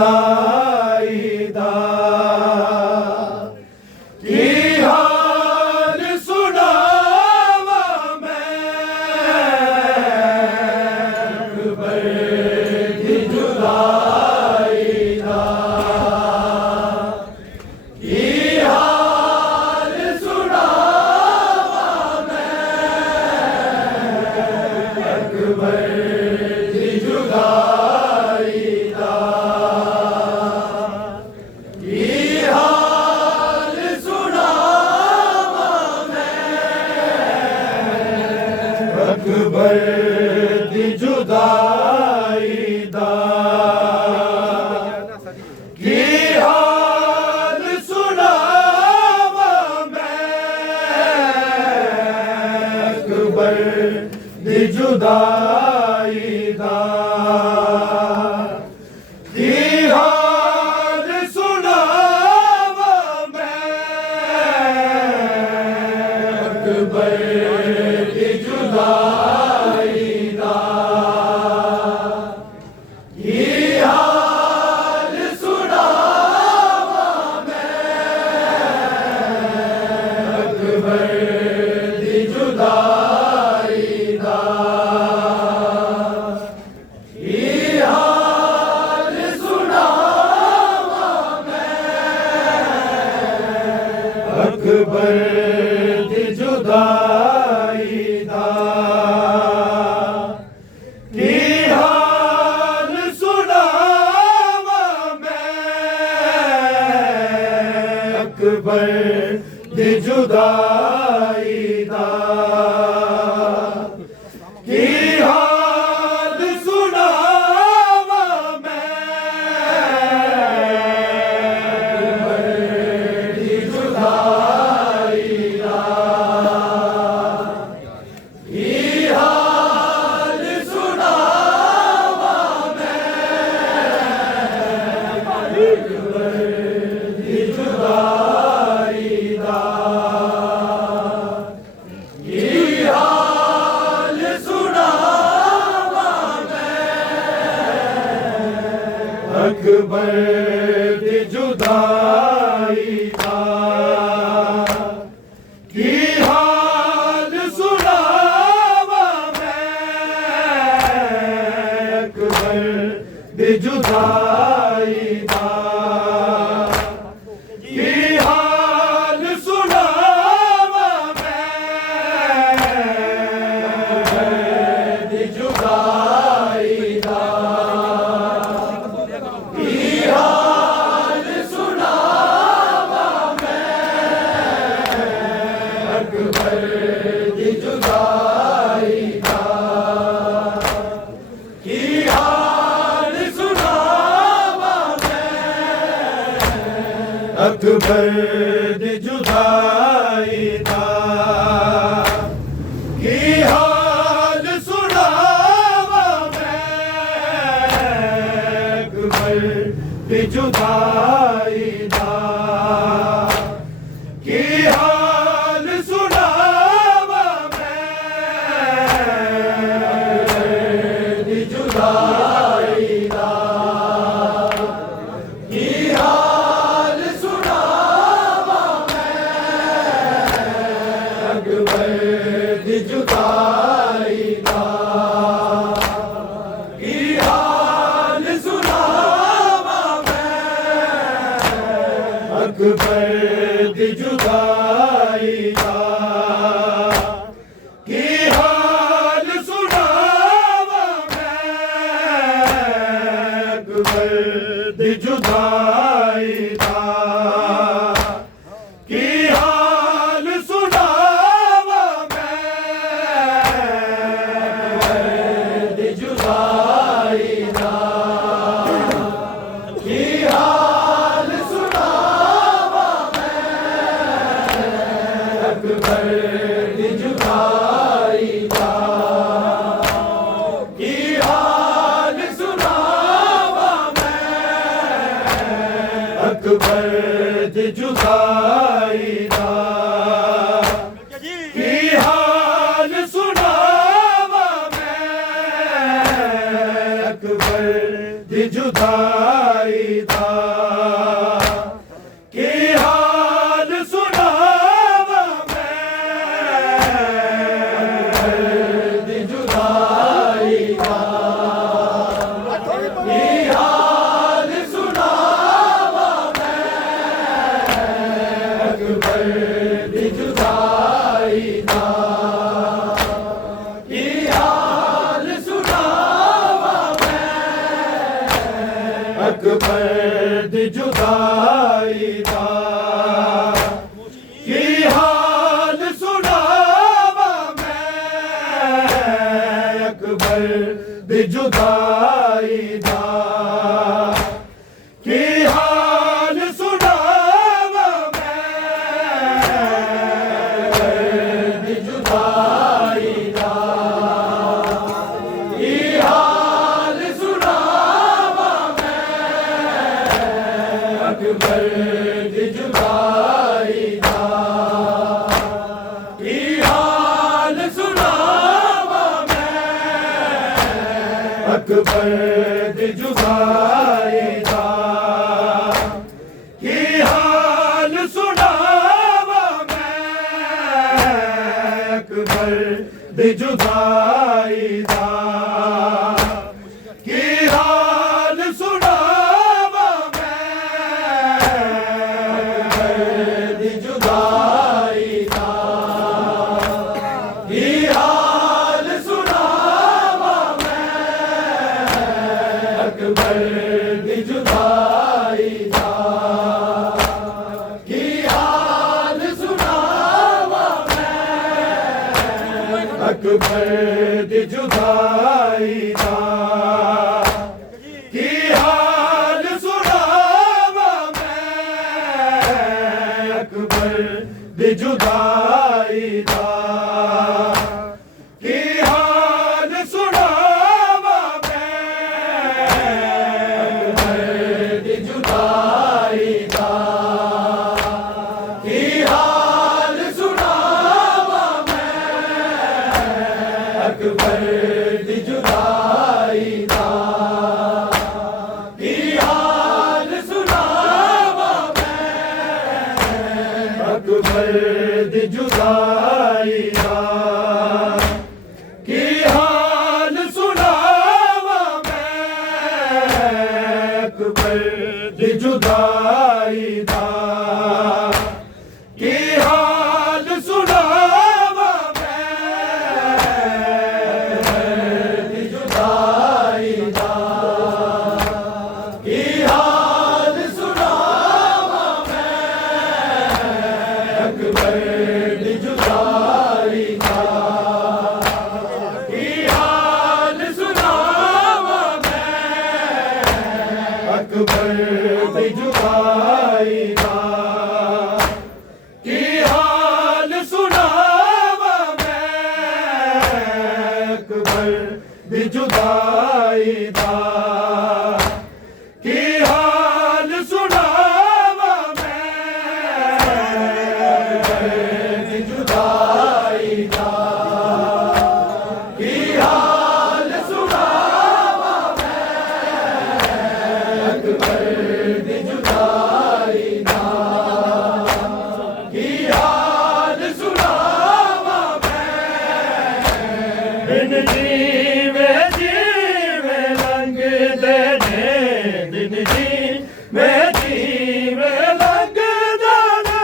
जुदाई दा की हाल सुनावा मैं अकबर दी जुदाई दा की हाल सुनावा मैं अकबर दी जुदाई दा अकबर दी जुदाई दा की हाल सुनावा मैं अकबर दी जुदाई दा की हाल सुनावा मैं अकबर दी जुदाई दा की हाल सुनावा मैं अकबर दी जुदाई दा की हाल सुनावा मैं अकबर दी जुदाई दा की हाल सुनावा मैं अकबर दी जुदाई दा की हाल सुनावा मैं दी जुदाई दा की हाल सुनावा मैं अकबर दी जुदाई दा की हाल सुनावा मैं अकबर दी जुदाई दा की हाल सुनावा मैं अकबर दी जुदाई दा की हाल सुनावा मैं दी जुदाई दा की हाल सुनावा मैं अकबर दी जुदाई दा की हाल सुनावा मैं अकबर दी जुदाई दा की हाल सुनावा मैं अकबर दी जुदाई दा की हाल सुनावा मैं दी जुदाई दा की हाल सुनावा मैं अकबर दी जुदाई दा की हाल सुनावा मैं अकबर दी जुदाई दा की हाल सुनावा मैं अकबर दी जुदाई दा की हाल सुनावा मैं दी जुदाई दा की हाल सुनावा मैं अकबर दी जुदाई दा की हाल सुनावा मैं अकबर दी जुदाई दा की हाल सुनावा मैं अकबर दी जुदाई जुदाई दा की हाल सुनावा मैं दी जुदाई दा की हाल सुनावा मैं अकबर दी जुदाई दा की हाल सुनावा अकबर दी जुदाई दा की हाल सुनावा मैं अकबर दी जुदाई दा की हाल सुनावा मैं दी जुदाई दा की हाल सुनावा अकबर दी जुदाई दा की हाल सुनावा मैं अकबर दी जुदाई दा की हाल सुनावा मैं अकबर दी जुदाई दा की हाल सुनावा दी जुदाई दा की हाल सुनावा मैं अकबर दी जुदाई दा की हाल सुनावा मैं अकबर दी जुदाई दा की हाल सुनावा अकबर दी जुदाई दा की हाल सुनावा मैं दी जुदाई दा की हाल सुनावा मैं अकबर दी जुदाई दा की हाल सुनावा अकबर दी जुदाई दा की हाल सुनावा मैं अकबर दी जुदाई दा की हाल सुनावा मैं दी जुदाई दा की हाल सुनावा अकबर दी जुदाई दा की हाल सुनावा बिन जीवे जीवे लंघदे ने बिन जीवे जीवे लंघदे ने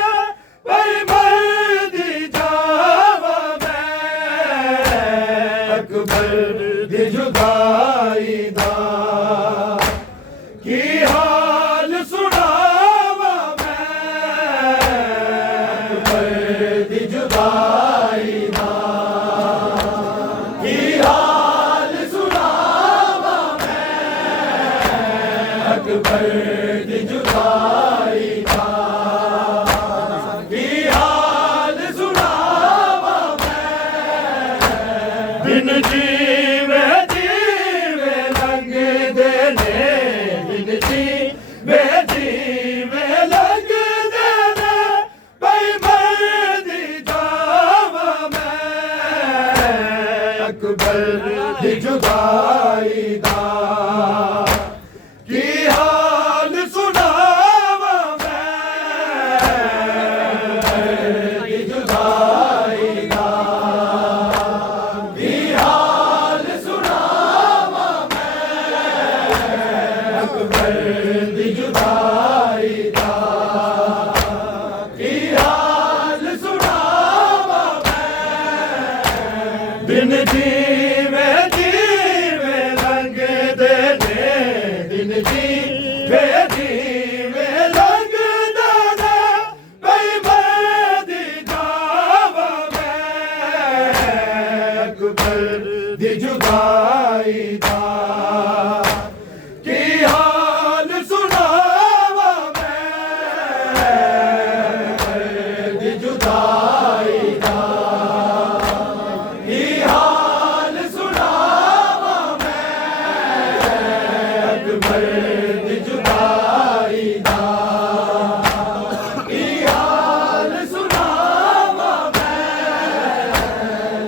भाई मरदी जावा मैं अकबर दी जुदाई दा की हाल सुनावा मैं अकबर दी जुदाई दा की हाल सुनावा मैं अकबर दी जुदाई दा की हाल सुनावा मैं बिन जीवे जीवे लंघदे ने बिन जीवे जीवे लंघदे ने भाई मरदी जावा मैं अकबर दी जुदाई दा की हाल सुनावा मैं दी जुदाई दा की हाल सुनावा मैं अकबर दी जुदाई दा की हाल सुनावा बिन जीवे जीवे लंघदे ने बिन जीवे जीवे लंघदे ने भाई मरदी जावा मैं अकबर दी जुदाई दा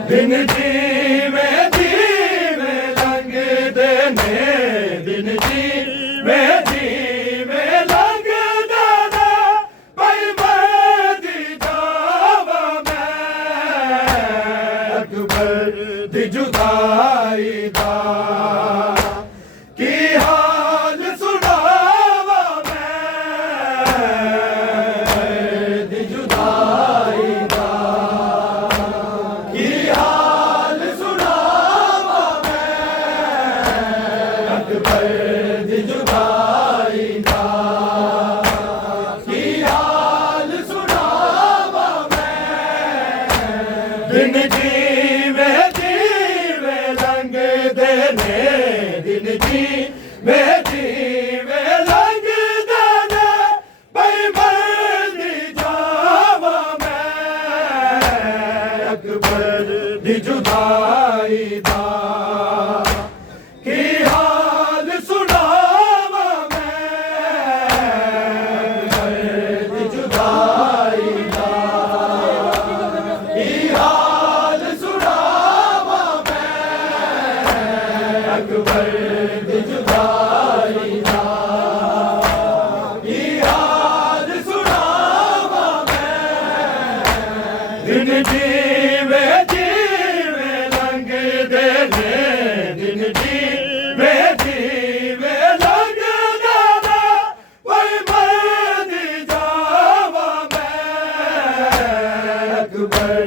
दिन जीवे जीवे लंघदे ने दिन जीवे जीवे लंघदे ने भाई मरदी जावा मैं अकबर दी जुदाई दा की हाल सुनावा मैं दी जुदाई दा की हाल सुनावा मैं अकबर दी जुदाई दा की हाल सुनावा मैं दिन जीवे जीवे लंघदे ने दिन जीवे जीवे लंघदे ने भाई मरदी जावा मैं अकबर दी जुदाई दा की हाल सुनावा मैं अकबर दी जुदाई दा की हाल सुनावा मैं अकबर दी जुदाई दा की हाल सुनावा मैं दिन जीवे जीवे लंघदे ने दिन जीवे जीवे लंघदे ने भाई मरदी जावा मैं अकबर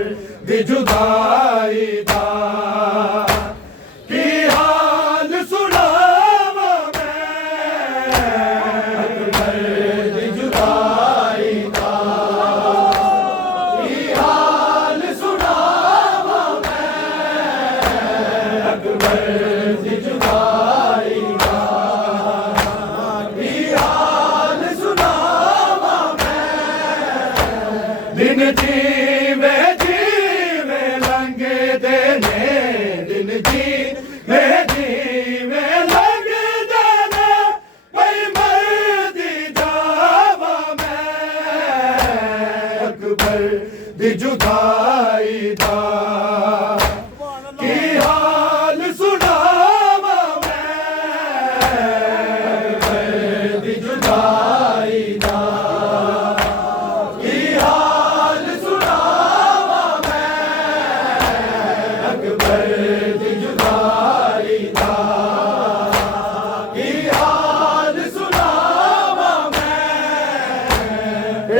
दी जुदाई दा की हाल सुनावा मैं अकबर दी जुदाई दा की हाल सुनावा मैं अकबर दी जुदाई दा की हाल सुनावा मैं दिन जीवे जीवे लंघदे ने दिन जीवे जीवे लंघदे ने भाई मरदी जावा मैं अकबर दी जुदाई दा की हाल सुनावा मैं अकबर दी जुदाई दा की हाल सुनावा मैं अकबर दी जुदाई दा की हाल सुनावा मैं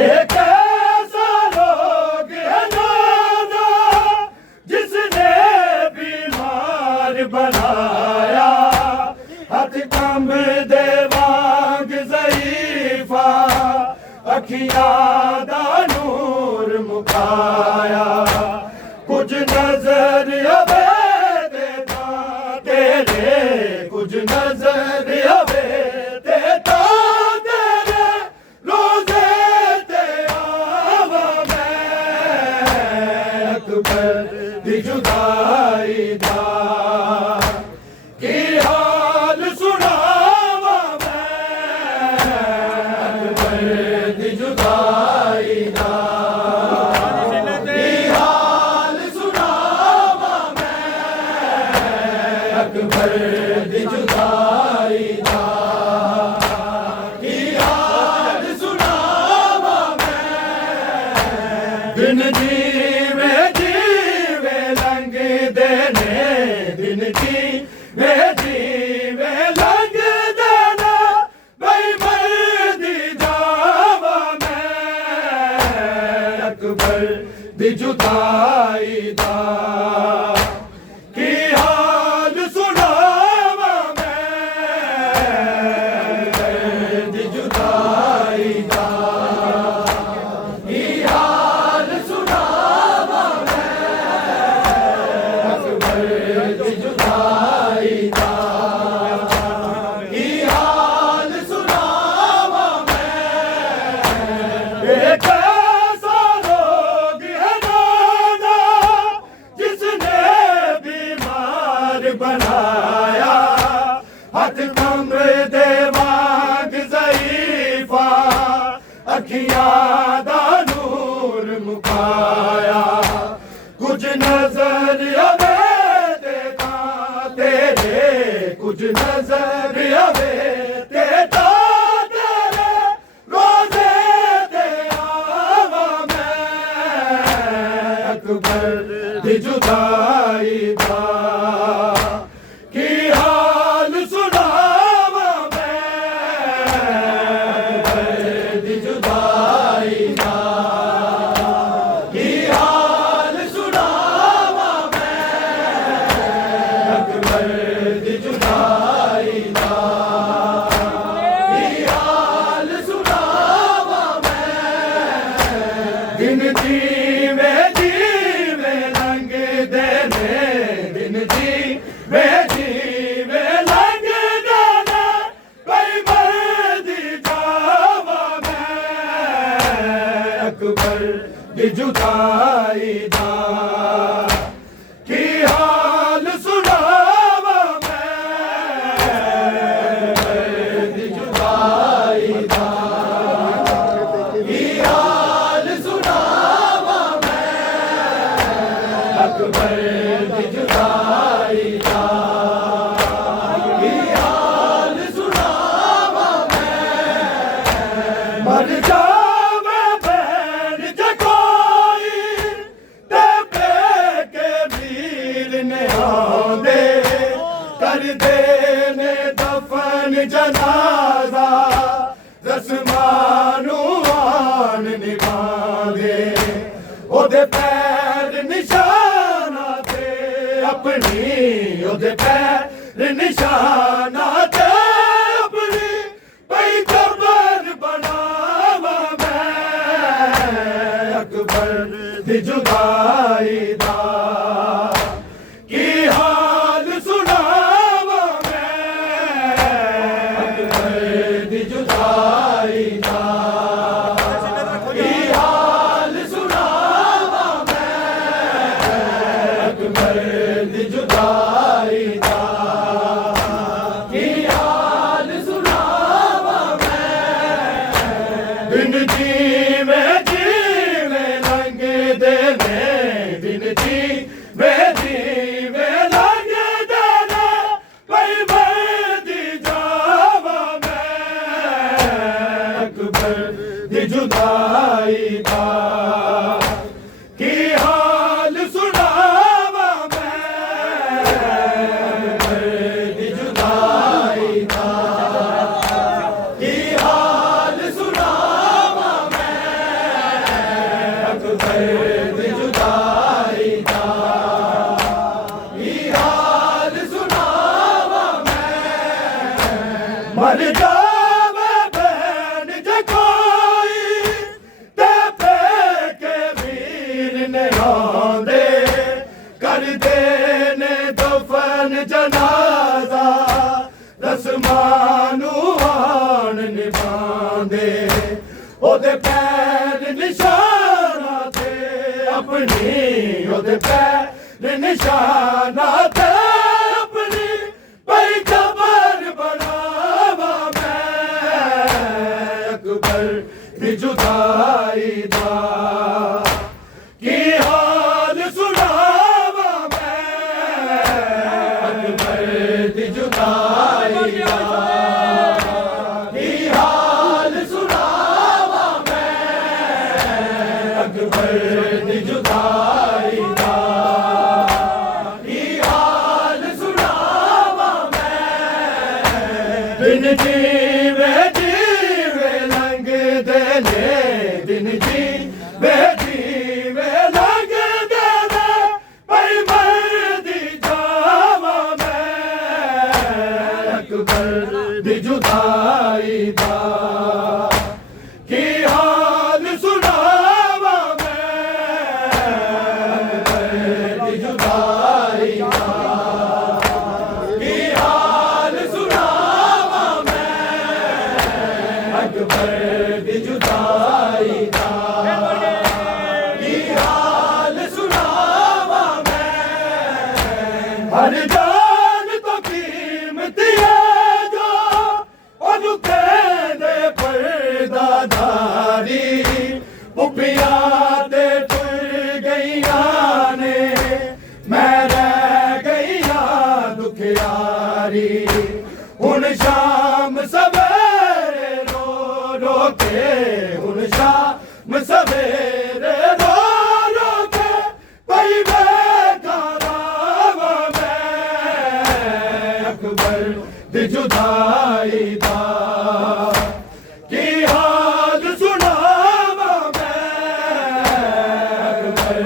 एक ऐसा लोग है नाना जिसने बीमार बनाया हथ कम दे वांग ज़ईफ़ा अखियां दा नूर मुकाया कुछ नजर आवे देता तेरे कुछ नजर आवे देता तेरे रोज़े ते आवा मैं अकबर दी जुदाई दा की हाल सुनावा मैं अकबर दी जुदाई दा की हाल सुनावा मैं अकबर दी जुदाई दा की हाल सुनावा मैं दिन जीवे जीवे लंघदे ने दिन जीवे जीवे लंघदे ने भाई मरदी जावा मैं अकबर दी जुदाई दा की हाल सुनावा मैं अकबर दी जुदाई दा की हाल सुनावा मैं अकबर दी जुदाई दा की हाल सुनावा मैं एक ऐसा लोग है नाना जिसने बीमार बनाया हथ कम दे वांग ज़ईफ़ा अखियां दा नूर मुकाया कुछ नजर आवे तेता तेरे, कुछ नजर आवे तेता तेरे, रोजे ते आवा मैं अकबर दी जुदाई दा की हाल सुनावा मैं अकबर दी जुदाई दा की हाल सुनावा मैं अकबर दी जुदाई दा की हाल सुनावा मैं दिन जीवे जीवे लंघ देने दिन जीवे जीवे लंघ देने कोई मर्दी जावा मैं अकबर दी जुदाई दा की हाल सुनावा मैं अकबर दी जुदाई दा की हाल सुनावा मैं अकबर दी जुदाई दा की हाल सुनावा मैं मर जावे भैन जे कोई ते पेके वीर ने आंदे कर देने दफन जनाजा रस्मानू आन निभांदे ओदे पैर निशाना ते अपनी ओदे पैर निशाना ते अपनी पई कबर बनावा मैं अकबर दी जुदाई दा की हाल सुनावा मैं अकबर दी जुदाई दा की हाल सुनावा मैं अकबर दी जुदाई दा की हाल सुनावा मैं दिन जीवे जीवे लंघ देने दिन जीवे जीवे लंघ देने कोई मर्दी जावा मैं अकबर दी जुदाई दा की हाल सुनावा मैं अकबर दी जुदाई दा की हाल सुनावा मैं अकबर दी जुदाई दा की हाल सुनावा मैं मर जावे भैन जे कोई ते पेके वीर ने आंदे कर देने दफन जनाजा रस्मानू आन निभांदे ओदे पैर निशाना ते अपनी ओदे पैर निशाना ते अपनी पई कबर बनावा मैं अकबर दी जुदाई दा की हाल सुनावा मैं अकबर दी जुदाई दा की हाल सुनावा मैं अकबर दी जुदाई दा की हाल सुनावा मैं दिन जीवे जीवे लंघ देने दिन जीवे जीवे लंघ देने कोई मर्दी जावा मैं अकबर दी जुदाई दा की हाल सुनावा मैं अकबर दी जुदाई दा की हाल सुनावा मैं अकबर दी जुदाई दा की हाल सुनावा मैं हर जान तो कीमती है जो ओनू कहंदे पर्दाधारी पुपिया ते टुर गईयां ने शाम सवेरे रो रो के हुन शाम सवेरे रो रो के पई बैठा रावा मैं अकबर दी जुदाई दा की हाल सुनावा मैं अकबर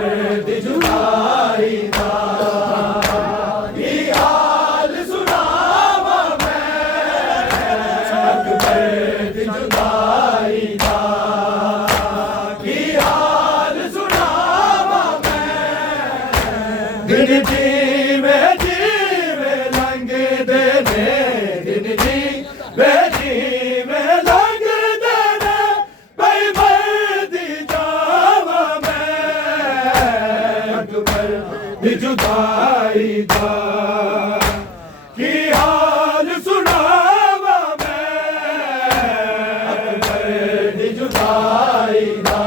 दी जुदाई दा की हाल सुनावा मैं अकबर दी जुदाई दा की हाल सुनावा मैं दिन जीवे जीवे लंघदे ने दिन जीवे जीवे लंघदे ने पई मरदी जावा मैं अकबर दी जुदाई दा की हाल सुनावा मैं अकबर दी जुदाई दा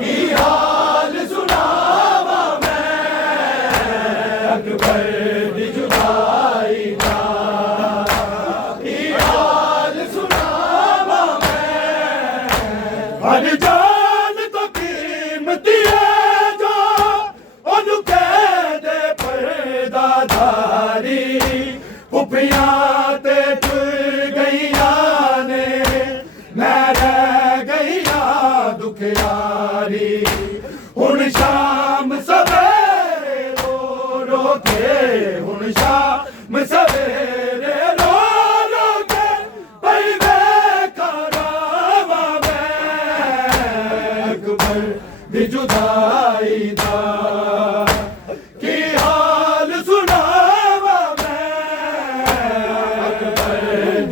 की हाल सुनावा मैं अकबर दी जुदाई दा की हाल सुनावा मैं हर जान तो कीमती है जो ओनू कह दे पर्दाधारी पुपियां ते टुर गईयां ने मैं रह गईयां दुखियारी हुन शाम सवेरे रो रो के हुन शाम सवेरे रो रो के पई बैठा रावा मैं अकबर दी जुदाई दा की हाल सुनावा मैं अकबर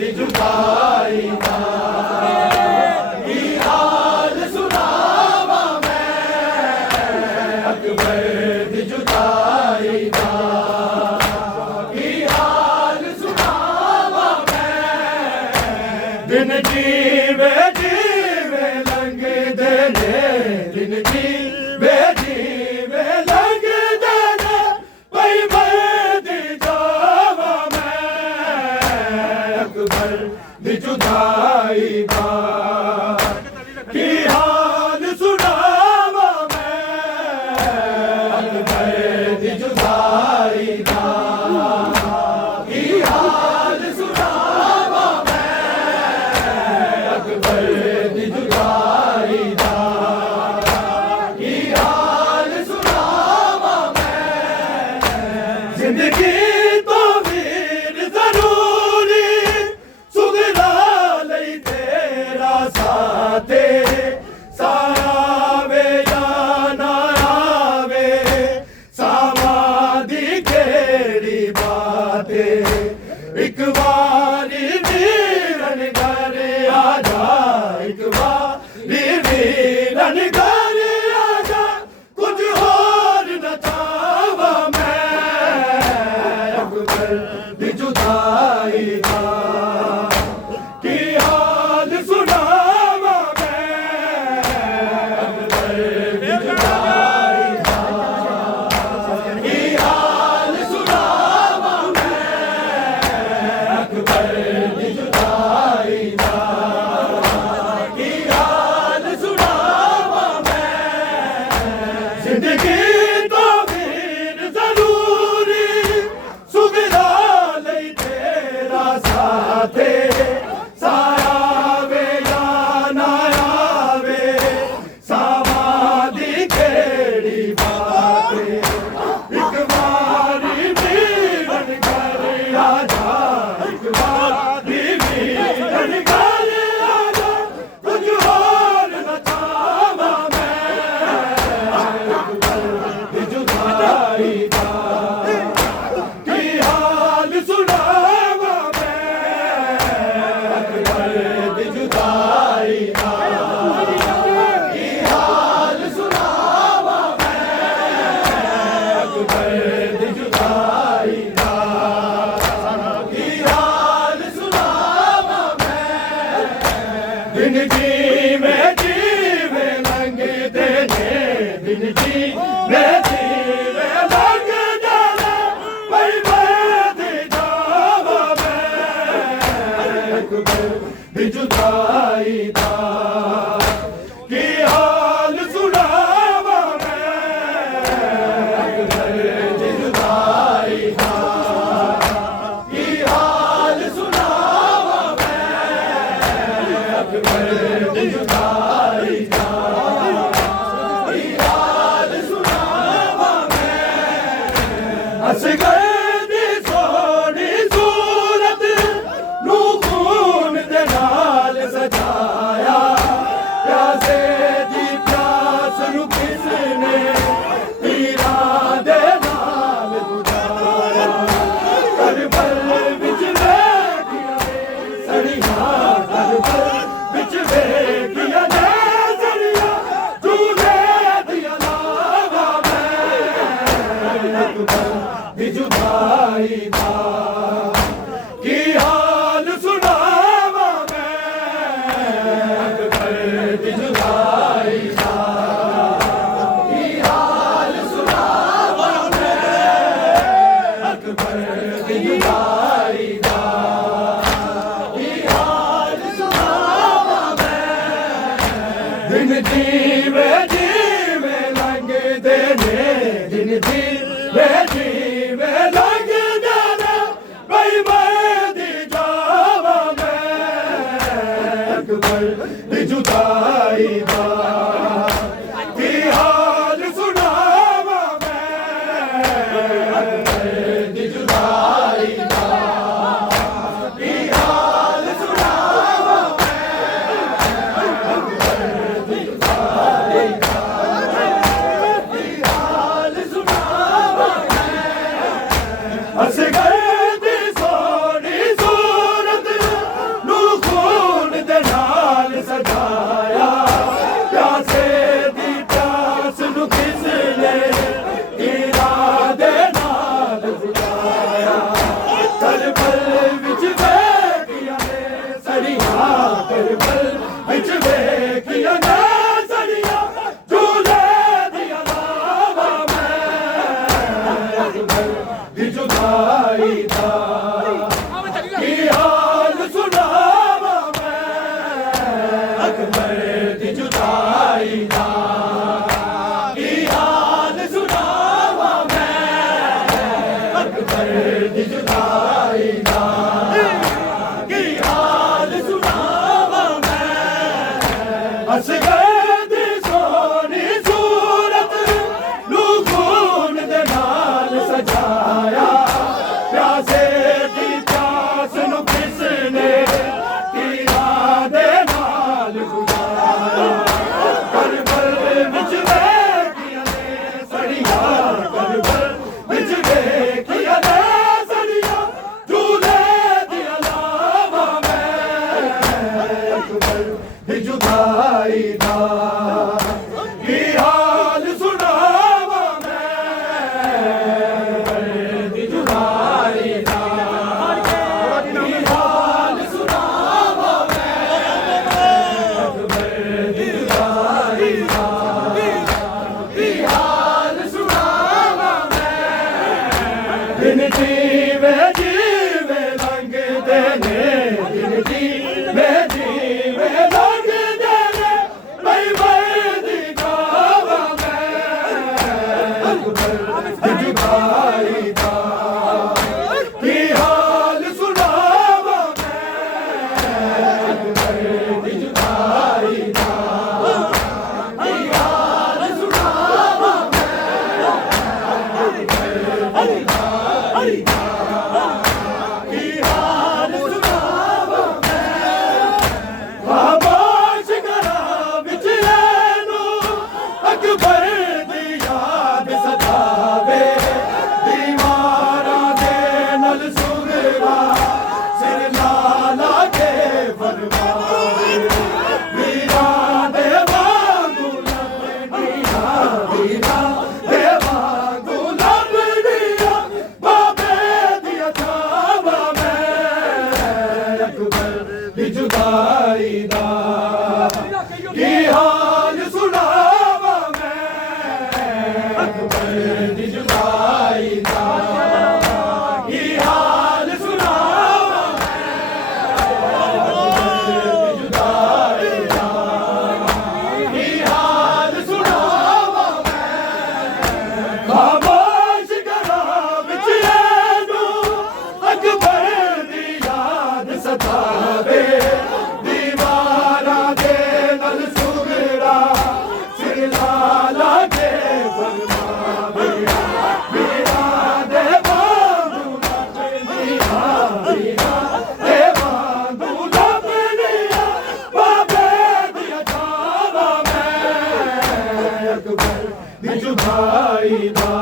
दी जुदाई दा की हाल सुनावा मैं अकबर दी जुदाई दा की हाल सुनावा मैं दिन जीवे जीवे लंघदे ने दिन जीवे जीवे लंघदे ने पई मरदी जावा मैं अकबर दी जुदाई दा की हाल सुनावा मैं अकबर दी जुदाई दा की हाल सुनावा मैं अकबर दी जुदाई दा की हाल सुनावा मैं जिंदगी तो वीर जरूरी सुगरा लई तेरा साथे सावे या ना आवे सावादी केड़ी बाते एक बारी वीरन घर आ जा एक बारी वीरन घर आ जा कुछ और न चावा मैं अकबर दी जुदाई दा की हाल सुनावा मैं अकबर दी जुदाई दा की हाल सुनावा मैं अकबर दी जुदाई दा की हाल सुनावा मैं जिंदगी तो वीर जरूरी सुगरा लई तेरा साथे सावे या ना आवे सावादी केड़ी बाते एक बारी वीरन घर आ जा एक बारी वीरन घर आ जा कुछ और न चावा मैं अकबर दी जुदाई दा की हाल सुनावा मैं अकबर दी जुदाई दा की हाल सुनावा मैं अकबर दी जुदाई दा की हाल सुनावा मैं दिन जीवे जीवे लंघदे ने दिन जीवे जीवे लंघदे ने पई मरदी जावा मैं ने पीरा दे नाल गुजारा करबल विच वेखिया सड़िया करबल विच वेखिया ने सड़िया झूले दिया लावा मैं अकबर दी जुदाई दा की हाल सुनावा मैं अकबर दी जुदाई दा की हाल सुनावा मैं अकबर दी जुदाई दा की हाल सुनावा मैं दिन जीवे जीवे लंघदे ने दिन जीवे जीवे लंघदे ने बई मैं दी जावा मैं अकबर दी जुदाई दा की हाल सुनावा मैं अकबर दी जुदाई दा की हाल सुनावा मैं अकबर दी जुदाई दा की हाल सुनावा मैं असगर दी सोनी सूरत नू खून दे नाल सजाया प्यासे दी प्यास नू किसने इरादे नाल बुझाया करबल विच वेखिया ने सड़िया करबल विच वेखिया ने सड़िया झूले दिया लावा मैं अकबर दी जुदाई दा की हाल सुनावा मैं अकबर दी जुदाई दा की हाल सुनावा मैं अकबर दी जुदाई दा की हाल सुनावा मैं असगर दी सोनी सूरत नू खून दे नाल सजाया प्यासे दी प्यास नू किसने इरादे नाल बुझाया करबल विच वेखिया ने सड़िया करबल विच वेखिया ने सड़िया झूले दिया लावा मैं अकबर दी जुदाई दा की हाल सुनावा मैं अकबर दी जुदाई दा की हाल सुनावा मैं अकबर दी जुदाई दा की हाल सुनावा मैं दिन जीवे जीवे लंघदे ने दिन जीवे जीवे लंघदे ने बई मैं दी जावा मैं अकबर दी जुदाई दा की हाल सुनावा मैं अकबर दी जुदाई दा की हाल सुनावा मैं अकबर दी जुदाई दा की हाल सुनावा मैं खामोश घरां विच ऐनू अकबर दी याद सतावे दीवारां दे नल सुगरा सिर लाला के फरमावे वीरा दे वांगू लबड़िया वीरा दे वांगू लबड़िया बाबे दिया छावा मैं अकबर दी जुदाई दा की हाल सुनावा मैं अकबर दी जुदाई दा की हाल सुनावा मैं अकबर दी जुदाई दा की हाल सुनावा मैं जुदाई दा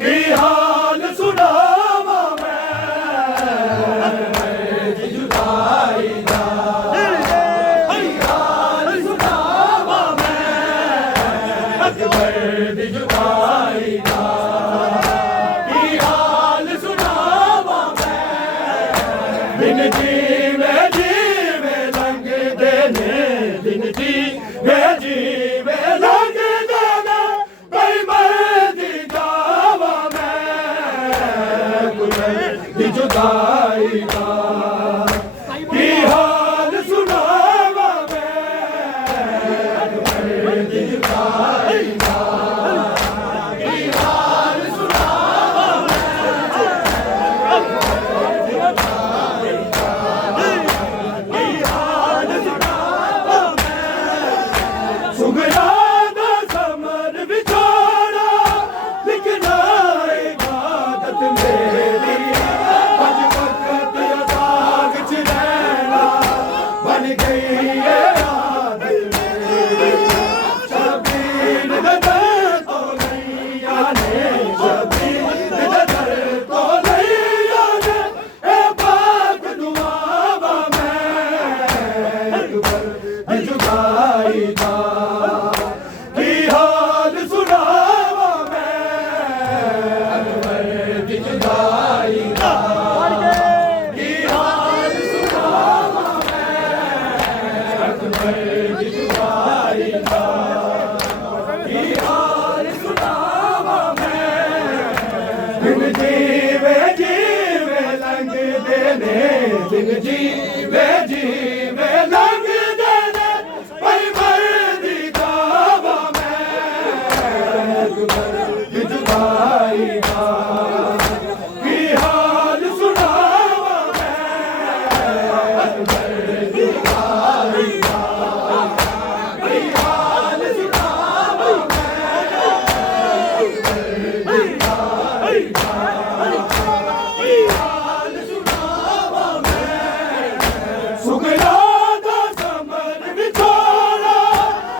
की हाल सुनावा मैं जुदाई दा की हाल सुनावा मैं अकबर दी जुदाई दा की हाल सुनावा मैं दिन जीवे जीवे लंघदे ने दिन जीवे जीवे लंघदे ने भाई मर्दी जावा मैं दी जुदाई दा की हाल सुनावा मैं दी जुदाई दा की हाल सुनावा सुगरा दा समर विछोड़ा लिखना इबादत मेरी अज वक्त असाग च रहना बन गई है आदत मेरी शबीर दर तो नैया ने शबीर दर तो नैया ने ए पाक दुआवा मैं अकबर दी जुदाई दा की हाल सुनावा मैं अकबर दी जुदाई दा की हाल सुनावा मैं अकबर दी जुदाई दा की हाल सुनावा मैं दिन जीवे जीवे लंघदे ने दिन जीवे जीवे लंघदे ने भाई मर्दी जावा मैं अकबर दी जुदाई